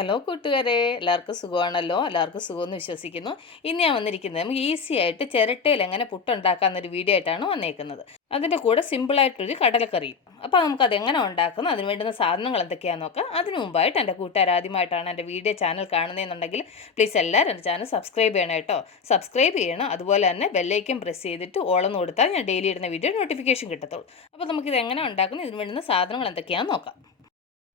Hello കൂട്ടുകാരെ, എല്ലാവർക്കും സുഖമാണല്ലോ. എല്ലാവർക്കും സുഖമെന്ന് വിശ്വസിക്കുന്നു. ഇന്ന് ഞാൻ വന്നിരിക്കുന്നത് നമുക്ക് ഈസി ആയിട്ട് ചിരട്ടയിൽ എങ്ങനെ പുട്ടുണ്ടാക്കാമെന്നൊരു വീഡിയോ ആയിട്ടാണ് വന്നേക്കുന്നത്. അതിൻ്റെ കൂടെ സിമ്പിളായിട്ടൊരു കടലക്കറിയും. അപ്പോൾ നമുക്കത് എങ്ങനെ ഉണ്ടാക്കുന്നു, അതിന് വേണ്ടുന്ന സാധനങ്ങൾ എന്തൊക്കെയാണെന്ന് നോക്കാം. അതിന് മുമ്പായിട്ട് എൻ്റെ കൂട്ടുകാർ ആദ്യമായിട്ടാണ് എൻ്റെ വീഡിയോ ചാനൽ കാണുന്നതെന്നുണ്ടെങ്കിൽ പ്ലീസ് എല്ലാവരും എൻ്റെ ചാനൽ സബ്സ്ക്രൈബ് ചെയ്യണം കേട്ടോ. സബ്സ്ക്രൈബ് ചെയ്യണം. അതുപോലെ തന്നെ ബെല്ലൈക്കൻ പ്രസ് ചെയ്തിട്ട് ഓളെന്ന് കൊടുത്താൽ ഞാൻ ഡെയിലി ഇടുന്ന വീഡിയോ നോട്ടിഫിക്കേഷൻ കിട്ടത്തുള്ളൂ. അപ്പോൾ നമുക്കിത് എങ്ങനെ ഉണ്ടാക്കുന്നു, ഇതിന് വേണ്ടുന്ന സാധനങ്ങൾ എന്തൊക്കെയാണെന്ന് നോക്കാം.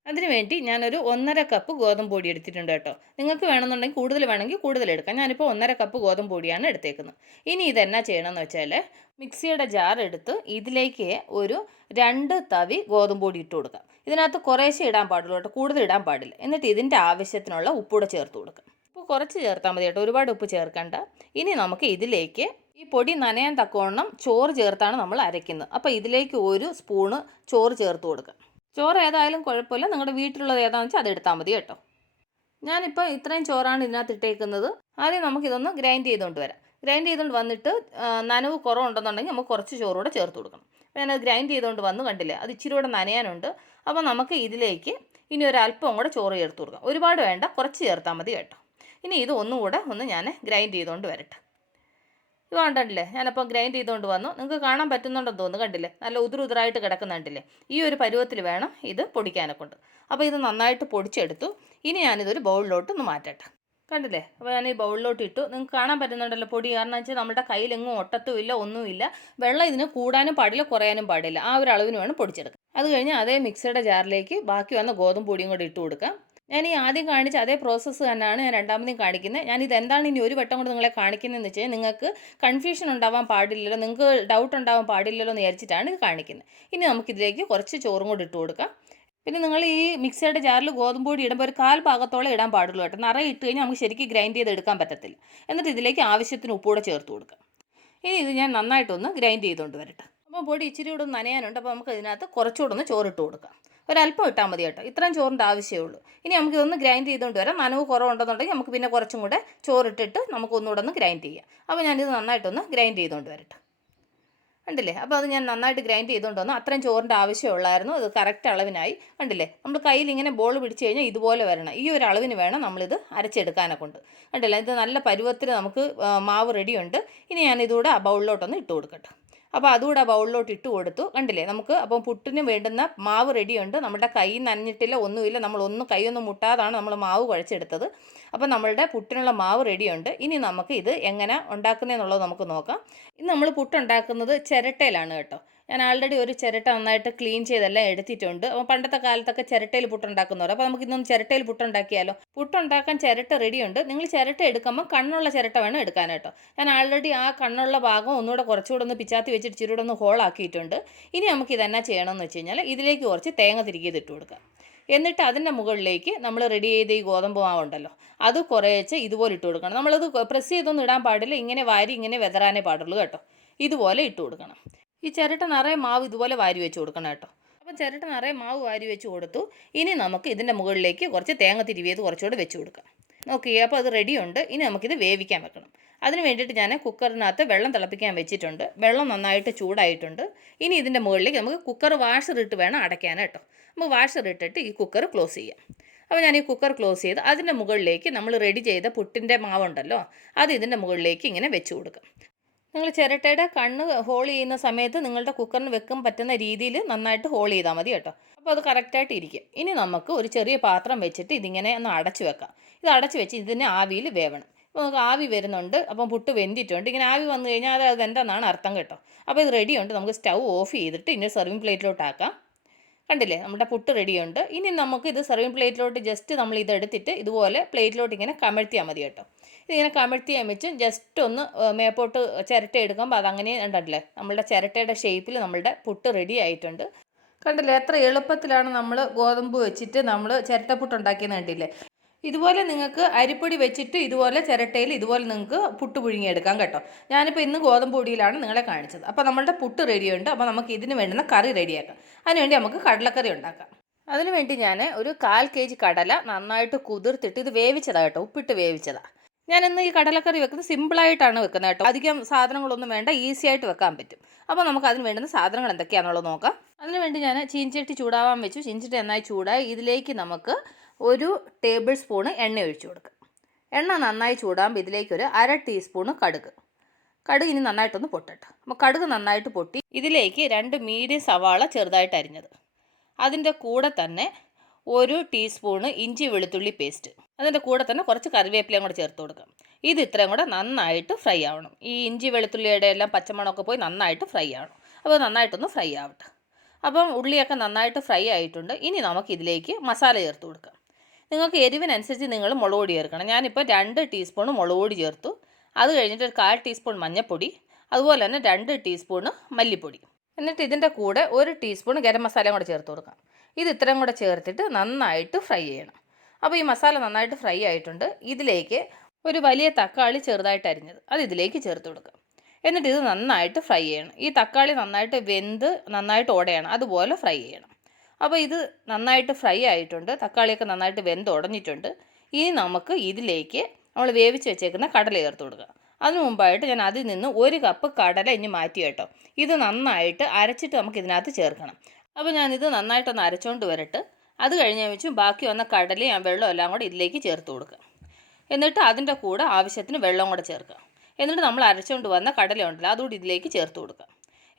അതിനുവേണ്ടി ഞാനൊരു 1.5 കപ്പ് ഗോതമ്പ് പൊടി എടുത്തിട്ടുണ്ട് കേട്ടോ. നിങ്ങൾക്ക് വേണമെന്നുണ്ടെങ്കിൽ കൂടുതൽ വേണമെങ്കിൽ കൂടുതൽ എടുക്കാം. ഞാനിപ്പോൾ 1.5 കപ്പ് ഗോതമ്പ് പൊടിയാണ് എടുത്തേക്കുന്നത്. ഇനി ഇതെന്നാ ചെയ്യണമെന്ന് വെച്ചാൽ മിക്സിയുടെ ജാർ എടുത്ത് ഇതിലേക്ക് ഒരു 2 തവി ഗോതമ്പ് പൊടി ഇട്ട് കൊടുക്കാം. ഇതിനകത്ത് കുറേശ്ശെ ഇടാൻ പാടുള്ളൂ കേട്ടോ, കൂടുതൽ ഇടാൻ പാടില്ല. എന്നിട്ട് ഇതിൻ്റെ ആവശ്യത്തിനുള്ള ഉപ്പൂടെ ചേർത്ത് കൊടുക്കാം. ഉപ്പ് കുറച്ച് ചേർത്താൽ മതി കേട്ടോ, ഒരുപാട് ഉപ്പ് ചേർക്കണ്ട. ഇനി നമുക്ക് ഇതിലേക്ക് ഈ പൊടി നനയാൻ തക്കവണ്ണം ചോറ് ചേർത്താണ് നമ്മൾ അരയ്ക്കുന്നത്. അപ്പോൾ ഇതിലേക്ക് ഒരു സ്പൂണ് ചോറ് ചേർത്ത് കൊടുക്കാം. ചോറ് ഏതായാലും കുഴപ്പമില്ല, നിങ്ങളുടെ വീട്ടിലുള്ളത് ഏതാണെന്ന് വെച്ചാൽ അതെടുത്താൽ മതി കേട്ടോ. ഞാനിപ്പോൾ ഇത്രയും ചോറാണ് ഇതിനകത്ത് ഇട്ടേക്കുന്നത്. ആദ്യം നമുക്കിതൊന്ന് ഗ്രൈൻഡ് ചെയ്തുകൊണ്ട് വരാം. ഗ്രൈൻഡ് ചെയ്തുകൊണ്ട് വന്നിട്ട് നനവ് കുറവുണ്ടെന്നുണ്ടെങ്കിൽ നമുക്ക് കുറച്ച് ചോറുകൂടെ ചേർത്ത് കൊടുക്കണം. അപ്പോൾ ഞാനത് ഗ്രൈൻഡ് ചെയ്തുകൊണ്ട് വന്ന് കണ്ടില്ലേ, അത് ഇച്ചിരി കൂടെ നനയാനുണ്ട്. അപ്പോൾ നമുക്ക് ഇതിലേക്ക് ഇനി ഒരു അല്പം കൂടെ ചോറ് ചേർത്ത് കൊടുക്കാം. ഒരുപാട് വേണ്ട, കുറച്ച് ചേർത്താൽ മതി കേട്ടോ. ഇനി ഇത് ഒന്നും കൂടെ ഞാൻ ഗ്രൈൻഡ് ചെയ്തുകൊണ്ട് വരട്ടെ. ഇത് കണ്ടില്ലേ, ഞാനപ്പോൾ ഗ്രൈൻഡ് ചെയ്തുകൊണ്ട് വന്നു. നിങ്ങൾക്ക് കാണാൻ പറ്റുന്നുണ്ടെന്ന് തോന്നുന്നു, കണ്ടില്ലേ, നല്ല ഉതിരായിട്ട് കിടക്കുന്നുണ്ടല്ലേ. ഈ ഒരു പരുവത്തിൽ വേണം ഇത് പൊടിക്കാനെ കൊണ്ട്. അപ്പോൾ ഇത് നന്നായിട്ട് പൊടിച്ചെടുത്തു. ഇനി ഞാനിതൊരു ബൗളിലോട്ട് ഒന്ന് മാറ്റട്ടെ. കണ്ടില്ലേ, അപ്പോൾ ഞാൻ ഈ ബൗളിലോട്ട് ഇട്ടു. നിങ്ങൾക്ക് കാണാൻ പറ്റുന്നുണ്ടല്ലോ പൊടി. കാരണം വെച്ചാൽ നമ്മുടെ കയ്യിലെങ്ങും ഒട്ടത്തുമില്ല, ഒന്നുമില്ല. വെള്ളം ഇതിന് കൂടാനും പാടില്ല, കുറയാനും പാടില്ല. ആ ഒരു അളവിന് വേണം പൊടിച്ചെടുക്കാൻ. അത് കഴിഞ്ഞ് അതേ മിക്സിയുടെ ജാറിലേക്ക് ബാക്കി വന്ന ഗോതമ്പ് പൊടിയും കൂടി ഇട്ട് കൊടുക്കാം. ഞാൻ ഈ ആദ്യം കാണിച്ച അതേ പ്രോസസ്സ് തന്നെയാണ് ഞാൻ രണ്ടാമതും കാണിക്കുന്നത്. ഞാനിത് എന്താണ് ഇനി ഒരു വട്ടം കൊണ്ട് നിങ്ങളെ കാണിക്കുന്നതെന്ന് വെച്ചാൽ നിങ്ങൾക്ക് കൺഫ്യൂഷൻ ഉണ്ടാവാൻ പാടില്ലല്ലോ, നിങ്ങൾക്ക് ഡൗട്ട് ഉണ്ടാവാൻ പാടില്ലല്ലോ എന്ന് വിചാരിച്ചിട്ടാണ് ഇത് കാണിക്കുന്നത്. ഇനി നമുക്കിതിലേക്ക് കുറച്ച് ചോറും കൂടി ഇട്ട് കൊടുക്കാം. പിന്നെ നിങ്ങൾ ഈ മിക്സിയുടെ ജാറിൽ ഗോതമ്പ് പൊടി ഇടുമ്പോൾ ഒരു 1/4 ഭാഗത്തോളം ഇടാൻ പാടുള്ളൂ കേട്ടോ. നിറയെ ഇട്ട് കഴിഞ്ഞാൽ നമുക്ക് ശരിക്കും ഗ്രൈൻഡ് ചെയ്ത് എടുക്കാൻ പറ്റത്തില്ല. എന്നിട്ട് ഇതിലേക്ക് ആവശ്യത്തിന് ഉപ്പൂടെ ചേർത്ത് കൊടുക്കാം. ഇനി ഇത് ഞാൻ നന്നായിട്ടൊന്ന് ഗ്രൈൻഡ് ചെയ്തുകൊണ്ട് വരട്ടെ. അപ്പോൾ പൊടി ഇച്ചിരി കൂടെ ഒന്ന് നനയാനുണ്ട്. അപ്പോൾ നമുക്ക് ഇതിനകത്ത് കുറച്ചുകൂടെ ഒന്ന് ചോറിട്ട് കൊടുക്കാം. ഒരല്പം ഇട്ടാൽ മതി കേട്ടോ, ഇത്രയും ചോറിൻ്റെ ആവശ്യമേ ഉള്ളൂ. ഇനി നമുക്കിതൊന്ന് ഗ്രൈൻഡ് ചെയ്തുകൊണ്ട് വരാം. നനവ് കുറവുണ്ടെന്നുണ്ടെങ്കിൽ നമുക്ക് പിന്നെ കുറച്ചും കൂടെ ചോറിട്ടിട്ട് നമുക്കൊന്നുകൂടെ ഒന്ന് ഗ്രൈൻഡ് ചെയ്യാം. അപ്പോൾ ഞാനിത് നന്നായിട്ടൊന്ന് ഗ്രൈൻഡ് ചെയ്തുകൊണ്ട് വരട്ടെ. കണ്ടില്ലേ, അപ്പോൾ അത് ഞാൻ നന്നായിട്ട് ഗ്രൈൻഡ് ചെയ്തുകൊണ്ട് വന്നു. അത്രയും ചോറിൻ്റെ ആവശ്യമുള്ളായിരുന്നു. അത് കറക്റ്റ് അളവിനായി. കണ്ടില്ലേ, നമ്മൾ കയ്യിൽ ഇങ്ങനെ ബോൾ പിടിച്ച് കഴിഞ്ഞാൽ ഇതുപോലെ വരണം. ഈ ഒരു അളവിന് വേണം നമ്മളിത് അരച്ചെടുക്കാനെ കൊണ്ട്. കണ്ടില്ലേ, ഇത് നല്ല പരുവത്തിൽ നമുക്ക് മാവ് റെഡിയുണ്ട്. ഇനി ഞാനിതുകൂടെ ആ ബൗളിലോട്ടൊന്ന് ഇട്ട് കൊടുക്കട്ടെ. അപ്പോൾ അതുകൂടെ ആ ബൗളിലോട്ട് ഇട്ട് കൊടുത്തു. കണ്ടില്ലേ, നമുക്ക് അപ്പം പുട്ടിന് വേണ്ടുന്ന മാവ് റെഡിയുണ്ട്. നമ്മുടെ കൈ നനഞ്ഞിട്ടില്ല, ഒന്നുമില്ല. നമ്മളൊന്നും കൈയൊന്നും മുട്ടാതാണ് നമ്മൾ മാവ് കുഴച്ചെടുത്തത്. അപ്പോൾ നമ്മളുടെ പുട്ടിനുള്ള മാവ് റെഡിയുണ്ട്. ഇനി നമുക്ക് ഇത് എങ്ങനെ ഉണ്ടാക്കുന്നതെന്നുള്ളത് നമുക്ക് നോക്കാം. ഇന്ന് നമ്മൾ പുട്ടുണ്ടാക്കുന്നത് ചിരട്ടയിലാണ് കേട്ടോ. ഞാൻ ആൾറെഡി ഒരു ചിരട്ട നന്നായിട്ട് ക്ലീൻ ചെയ്തെല്ലാം എടുത്തിട്ടുണ്ട്. അപ്പോൾ പണ്ടത്തെ കാലത്തൊക്കെ ചിരട്ടയിൽ പുട്ടുണ്ടാക്കുന്നവർ. അപ്പോൾ നമുക്ക് ഇന്നൊന്ന് ചിരട്ടയിൽ പുട്ടുണ്ടാക്കിയാലോ. പുട്ടുണ്ടാക്കാൻ ചിരട്ട റെഡിയുണ്ട്. നിങ്ങൾ ചിരട്ട എടുക്കുമ്പോൾ കണ്ണുള്ള ചിരട്ട വേണം എടുക്കാൻ കേട്ടോ. ഞാൻ ആൾറെഡി ആ കണ്ണുള്ള ഭാഗം ഒന്നുകൂടെ കുറച്ചുകൂടെ ഒന്ന് പിച്ചാത്തി വെച്ചിട്ട് ഇച്ചിരി കൂടെ ഒന്ന് ഹോളാക്കിയിട്ടുണ്ട്. ഇനി നമുക്ക് ഇതെന്നാ ചെയ്യണമെന്ന് വെച്ച് കഴിഞ്ഞാൽ ഇതിലേക്ക് കുറച്ച് തേങ്ങ തിരികെ ഇട്ട് കൊടുക്കാം. എന്നിട്ട് അതിൻ്റെ മുകളിലേക്ക് നമ്മൾ റെഡി ചെയ്ത ഈ ഗോതമ്പ് മാവുണ്ടല്ലോ, അത് കുറേച്ച് ഇതുപോലെ ഇട്ട് കൊടുക്കണം. നമ്മളത് പ്രസ് ചെയ്തൊന്നും ഇടാൻ പാടില്ല, ഇങ്ങനെ വാരി ഇങ്ങനെ വെതറാനേ പാടുള്ളൂ കേട്ടോ. ഇതുപോലെ ഇട്ട് കൊടുക്കണം. ഈ ചിരട്ട നിറയെ മാവ് ഇതുപോലെ വാരി വെച്ച് കൊടുക്കണം കേട്ടോ. അപ്പം ചിരട്ട നിറയെ മാവ് വാരി വെച്ച് കൊടുത്തു. ഇനി നമുക്ക് ഇതിൻ്റെ മുകളിലേക്ക് കുറച്ച് തേങ്ങ തിരുവിയത് കുറച്ചുകൂടെ വെച്ച് കൊടുക്കാം. ഓക്കെ, അപ്പോൾ അത് റെഡിയുണ്ട്. ഇനി നമുക്കിത് വേവിക്കാൻ വെക്കണം. അതിന് വേണ്ടിയിട്ട് ഞാൻ കുക്കറിനകത്ത് വെള്ളം തിളപ്പിക്കാൻ വെച്ചിട്ടുണ്ട്. വെള്ളം നന്നായിട്ട് ചൂടായിട്ടുണ്ട്. ഇനി ഇതിൻ്റെ മുകളിലേക്ക് നമുക്ക് കുക്കർ വാഷർ ഇട്ട് വേണം അടയ്ക്കാൻ കേട്ടോ. നമുക്ക് വാഷർ ഇട്ടിട്ട് ഈ കുക്കർ ക്ലോസ് ചെയ്യാം. അപ്പോൾ ഞാൻ ഈ കുക്കർ ക്ലോസ് ചെയ്ത് അതിൻ്റെ മുകളിലേക്ക് നമ്മൾ റെഡി ചെയ്ത പുട്ടിൻ്റെ മാവുണ്ടല്ലോ, അത് ഇതിൻ്റെ മുകളിലേക്ക് ഇങ്ങനെ വെച്ച് കൊടുക്കാം. നിങ്ങൾ ചിരട്ടയുടെ കണ്ണ് ഹോൾ ചെയ്യുന്ന സമയത്ത് നിങ്ങളുടെ കുക്കറിന് വെക്കാൻ പറ്റുന്ന രീതിയിൽ നന്നായിട്ട് ഹോൾ ചെയ്താൽ മതി കേട്ടോ. അപ്പോൾ അത് കറക്റ്റായിട്ട് ഇരിക്കും. ഇനി നമുക്ക് ഒരു ചെറിയ പാത്രം വെച്ചിട്ട് ഇതിങ്ങനെ ഒന്ന് അടച്ചു വെക്കാം. ഇത് അടച്ചു വെച്ച് ഇതിന് ആവിയിൽ വേവണം. അപ്പോൾ നമുക്ക് ആവി വരുന്നുണ്ട്. അപ്പം പുട്ട് വെന്തിട്ടുണ്ട്. ഇങ്ങനെ ആവി വന്നു കഴിഞ്ഞാൽ അത് എന്താണെന്നാണ് അർത്ഥം കേട്ടോ. അപ്പോൾ ഇത് റെഡിയുണ്ട്. നമുക്ക് സ്റ്റൗ ഓഫ് ചെയ്തിട്ട് ഇനി സെർവിങ് പ്ലേറ്റിലോട്ടാക്കാം. കണ്ടില്ലേ, നമ്മുടെ പുട്ട് റെഡിയുണ്ട്. ഇനി നമുക്ക് ഇത് സെർവിങ് പ്ലേറ്റിലോട്ട് ജസ്റ്റ് നമ്മൾ ഇതെടുത്തിട്ട് ഇതുപോലെ പ്ലേറ്റിലോട്ട് ഇങ്ങനെ കമഴ്ത്തിയാൽ മതി കേട്ടോ. ഇതിങ്ങനെ കമഴ്ത്തിയാൽ വെച്ച് ജസ്റ്റ് ഒന്ന് മേപ്പോട്ട് ചിരട്ട എടുക്കുമ്പോൾ അതങ്ങനെ ഉണ്ടല്ലേ, നമ്മളുടെ ചിരട്ടയുടെ ഷേപ്പിൽ നമ്മളുടെ പുട്ട് റെഡി ആയിട്ടുണ്ട്. കണ്ടില്ലേ, എത്ര എളുപ്പത്തിലാണ് നമ്മൾ ഗോതമ്പ് വെച്ചിട്ട് നമ്മൾ ചിരട്ടപ്പുട്ട് ഉണ്ടാക്കിയെന്ന് കണ്ടില്ലേ. ഇതുപോലെ നിങ്ങൾക്ക് അരിപ്പൊടി വെച്ചിട്ട് ഇതുപോലെ ചിരട്ടയിൽ ഇതുപോലെ നിങ്ങൾക്ക് പുട്ട് പുഴുങ്ങിയെടുക്കാം കേട്ടോ. ഞാനിപ്പോൾ ഇന്ന് ഗോതമ്പ് പൊടിയിലാണ് നിങ്ങളെ കാണിച്ചത്. അപ്പോൾ നമ്മളുടെ പുട്ട് റെഡിയുണ്ട്. അപ്പോൾ നമുക്ക് ഇതിന് വേണ്ടുന്ന കറി റെഡിയാക്കാം. അതിനുവേണ്ടി നമുക്ക് കടലക്കറി ഉണ്ടാക്കാം. അതിനുവേണ്ടി ഞാൻ ഒരു 1/4 kg കടല നന്നായിട്ട് കുതിർത്തിട്ട് ഇത് വേവിച്ചതാണ് കേട്ടോ, ഉപ്പിട്ട് വേവിച്ചതാണ്. ഞാനിന്ന് ഈ കടലക്കറി വെക്കുന്നത് സിമ്പിളായിട്ടാണ് വെക്കുന്നത് കേട്ടോ. അധികം സാധനങ്ങളൊന്നും വേണ്ട, ഈസി ആയിട്ട് വെക്കാൻ പറ്റും. അപ്പോൾ നമുക്ക് അതിന് വേണ്ടുന്ന സാധനങ്ങൾ എന്തൊക്കെയാണെന്നുള്ളത് നോക്കാം. അതിനുവേണ്ടി ഞാൻ ചീൻചട്ടി ചൂടാവാൻ വെച്ചു. ചീൻചട്ടി നന്നായി ചൂടായി. ഇതിലേക്ക് നമുക്ക് 1 ടേബിൾ സ്പൂണ് എണ്ണ ഒഴിച്ചു കൊടുക്കുക. എണ്ണ നന്നായി ചൂടാകുമ്പോൾ ഇതിലേക്കൊരു 1/2 ടീസ്പൂണ് കടുക് ഇനി നന്നായിട്ടൊന്ന് പൊട്ടട്ടെ. അപ്പോൾ കടുക് നന്നായിട്ട് പൊട്ടി ഇതിലേക്ക് 2 മീഡിയം സവാള ചെറുതായിട്ട് അരിഞ്ഞത്, അതിൻ്റെ കൂടെ തന്നെ 1 ടീസ്പൂണ് ഇഞ്ചി വെളുത്തുള്ളി പേസ്റ്റ്, അതിൻ്റെ കൂടെ തന്നെ കുറച്ച് കറിവേപ്പിലയും കൂടെ ചേർത്ത് കൊടുക്കാം. ഇത് ഇത്രയും കൂടെ നന്നായിട്ട് ഫ്രൈ ആവണം. ഈ ഇഞ്ചി വെളുത്തുള്ളിയുടെ എല്ലാം പച്ചമണമൊക്കെ പോയി നന്നായിട്ട് ഫ്രൈ ആവണം. അപ്പോൾ നന്നായിട്ടൊന്ന് ഫ്രൈ ആവട്ടെ. അപ്പം ഉള്ളിയൊക്കെ നന്നായിട്ട് ഫ്രൈ ആയിട്ടുണ്ട്. ഇനി നമുക്കിതിലേക്ക് മസാല ചേർത്ത് കൊടുക്കാം. നിങ്ങൾക്ക് എരിവിനനുസരിച്ച് നിങ്ങൾ മുളക് പൊടി ചേർക്കണം. ഞാനിപ്പോൾ 2 ടീസ്പൂൺ മുളക് പൊടി ചേർത്തു. അത് കഴിഞ്ഞിട്ട് ഒരു 1/4 ടീസ്പൂൺ മഞ്ഞൾപ്പൊടി, അതുപോലെ തന്നെ 2 ടീസ്പൂൺ മല്ലിപ്പൊടി. എന്നിട്ട് ഇതിൻ്റെ കൂടെ 1 ടീസ്പൂൺ ഗരം മസാലയും കൂടെ ചേർത്ത് കൊടുക്കാം. ഇത് ഇത്രയും കൂടെ ചേർത്തിട്ട് നന്നായിട്ട് ഫ്രൈ ചെയ്യണം. അപ്പോൾ ഈ മസാല നന്നായിട്ട് ഫ്രൈ ആയിട്ടുണ്ട്. ഇതിലേക്ക് ഒരു വലിയ തക്കാളി ചെറുതായിട്ട് അരിഞ്ഞത് അത് ഇതിലേക്ക് ചേർത്ത് കൊടുക്കാം. എന്നിട്ട് ഇത് നന്നായിട്ട് ഫ്രൈ ചെയ്യണം. ഈ തക്കാളി നന്നായിട്ട് വെന്ത് നന്നായിട്ട് ഉടയണം, അതുപോലെ ഫ്രൈ ചെയ്യണം. അപ്പോൾ ഇത് നന്നായിട്ട് ഫ്രൈ ആയിട്ടുണ്ട്. തക്കാളിയൊക്കെ നന്നായിട്ട് വെന്ത് ഉടഞ്ഞിട്ടുണ്ട്. ഇനി നമുക്ക് ഇതിലേക്ക് നമ്മൾ വേവിച്ച് വെച്ചേക്കുന്ന കടല ചേർത്ത് കൊടുക്കുക. അതിന് മുമ്പായിട്ട് ഞാൻ അതിൽ നിന്ന് 1 കപ്പ് കടല ഇനി മാറ്റി കേട്ടോ. ഇത് നന്നായിട്ട് അരച്ചിട്ട് നമുക്ക് ഇതിനകത്ത് ചേർക്കണം. അപ്പോൾ ഞാനിത് നന്നായിട്ടൊന്ന് അരച്ചുകൊണ്ട് വരട്ടെ. അത് കഴിഞ്ഞ് വെച്ചും ബാക്കി വന്ന കടലയും വെള്ളവും എല്ലാം കൂടെ ഇതിലേക്ക് ചേർത്ത് കൊടുക്കുക. എന്നിട്ട് അതിൻ്റെ കൂടെ ആവശ്യത്തിന് വെള്ളം കൂടെ ചേർക്കുക. എന്നിട്ട് നമ്മൾ അരച്ചുകൊണ്ട് വന്ന കടല ഉണ്ടല്ലോ അതുകൂടി ഇതിലേക്ക് ചേർത്ത് കൊടുക്കുക.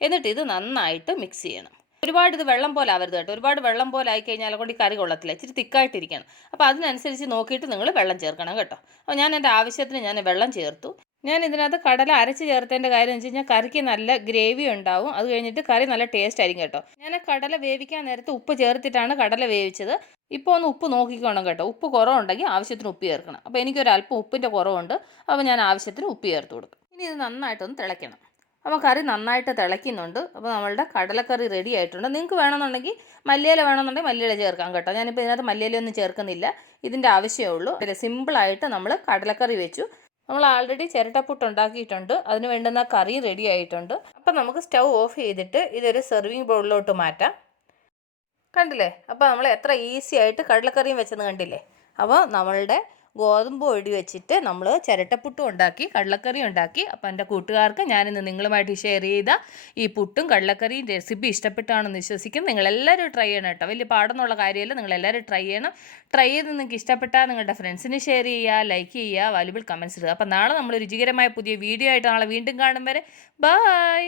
എന്നിട്ട് ഇത് നന്നായിട്ട് മിക്സ് ചെയ്യണം. ഒരുപാട് ഇത് വെള്ളം പോലെ ആവരുത് കേട്ടോ. ഒരുപാട് വെള്ളം പോലെ ആയിക്കഴിഞ്ഞാൽ കൊണ്ട് ഈ കറി കൊള്ളത്തില്ല. ഇച്ചിരി തിക്കായിട്ടിരിക്കണം. അപ്പോൾ അതിനനുസരിച്ച് നോക്കിയിട്ട് നിങ്ങൾ വെള്ളം ചേർക്കണം കേട്ടോ. അപ്പോൾ ഞാൻ എൻ്റെ ആവശ്യത്തിന് ഞാൻ വെള്ളം ചേർത്തു. ഞാൻ ഇതിനകത്ത് കടല അരച്ച് ചേർത്തതിൻ്റെ കാര്യം എന്ന് വെച്ച് കഴിഞ്ഞാൽ കറിക്ക് നല്ല ഗ്രേവി ഉണ്ടാവും. അത് കഴിഞ്ഞിട്ട് കറി നല്ല ടേസ്റ്റ് ആയിരിക്കും കേട്ടോ. ഞാൻ കടല വേവിക്കാൻ നേരത്ത് ഉപ്പ് ചേർത്തിട്ടാണ് കടല വേവിച്ചത്. ഇപ്പോൾ ഒന്ന് ഉപ്പ് നോക്കിക്കോണം കേട്ടോ. ഉപ്പ് കുറവുണ്ടെങ്കിൽ ആവശ്യത്തിന് ഉപ്പ് ചേർക്കണം. അപ്പോൾ എനിക്കൊരല്പം ഉപ്പിൻ്റെ കുറവുണ്ട്. അപ്പോൾ ഞാൻ ആവശ്യത്തിന് ഉപ്പ് ചേർത്ത് കൊടുക്കും. ഇനി ഇത് നന്നായിട്ടൊന്ന് തിളയ്ക്കണം. അപ്പോൾ കറി നന്നായിട്ട് തിളയ്ക്കുന്നുണ്ട്. അപ്പോൾ നമ്മളുടെ കടലക്കറി റെഡി ആയിട്ടുണ്ട്. നിങ്ങൾക്ക് വേണമെന്നുണ്ടെങ്കിൽ മല്ലിയില വേണമെന്നുണ്ടെങ്കിൽ മല്ലിയില ചേർക്കാം കേട്ടോ. ഞാനിപ്പോൾ ഇതിനകത്ത് മല്ലിയിലൊന്നും ചേർക്കുന്നില്ല. ഇതിൻ്റെ ആവശ്യമേ ഉള്ളൂ. സിമ്പിളായിട്ട് നമ്മൾ കടലക്കറി വെച്ചു. നമ്മൾ ആൾറെഡി ചിരട്ടപ്പുട്ട് ഉണ്ടാക്കിയിട്ടുണ്ട്. അതിന് വേണ്ടുന്ന കറി റെഡി ആയിട്ടുണ്ട്. അപ്പം നമുക്ക് സ്റ്റൗ ഓഫ് ചെയ്തിട്ട് ഇതൊരു സെർവിങ് ബൗളിലോട്ട് മാറ്റാം. കണ്ടില്ലേ? അപ്പോൾ നമ്മൾ എത്ര ഈസി ആയിട്ട് കടലക്കറിയും വെച്ചെന്ന് കണ്ടില്ലേ? അപ്പോൾ നമ്മളുടെ ഗോതമ്പ് പൊടി വെച്ചിട്ട് നമ്മൾ ചിരട്ടപ്പുട്ടും ഉണ്ടാക്കി കടലക്കറിയും ഉണ്ടാക്കി. അപ്പോൾ എൻ്റെ കൂട്ടുകാർക്ക് ഞാനിന്ന് നിങ്ങളുമായിട്ട് ഷെയർ ചെയ്ത ഈ പുട്ടും കടലക്കറിയും റെസിപ്പി ഇഷ്ടപ്പെട്ടാണെന്ന് വിശ്വസിക്കും. നിങ്ങളെല്ലാവരും ട്രൈ ചെയ്യണം കേട്ടോ. വലിയ പാടൊന്നുള്ള കാര്യമല്ല, നിങ്ങളെല്ലാവരും ട്രൈ ചെയ്യണം. ട്രൈ ചെയ്ത് നിങ്ങൾക്ക് ഇഷ്ടപ്പെട്ടാൽ നിങ്ങളുടെ ഫ്രണ്ട്സിന് ഷെയർ ചെയ്യുക, ലൈക്ക് ചെയ്യുക, വാല്യുബിൾ കമൻറ്റ്സ് ഇടുക. അപ്പോൾ നാളെ നമ്മൾ രുചികരമായ പുതിയ വീഡിയോ ആയിട്ട് നാളെ വീണ്ടും കാണും വരെ ബൈ.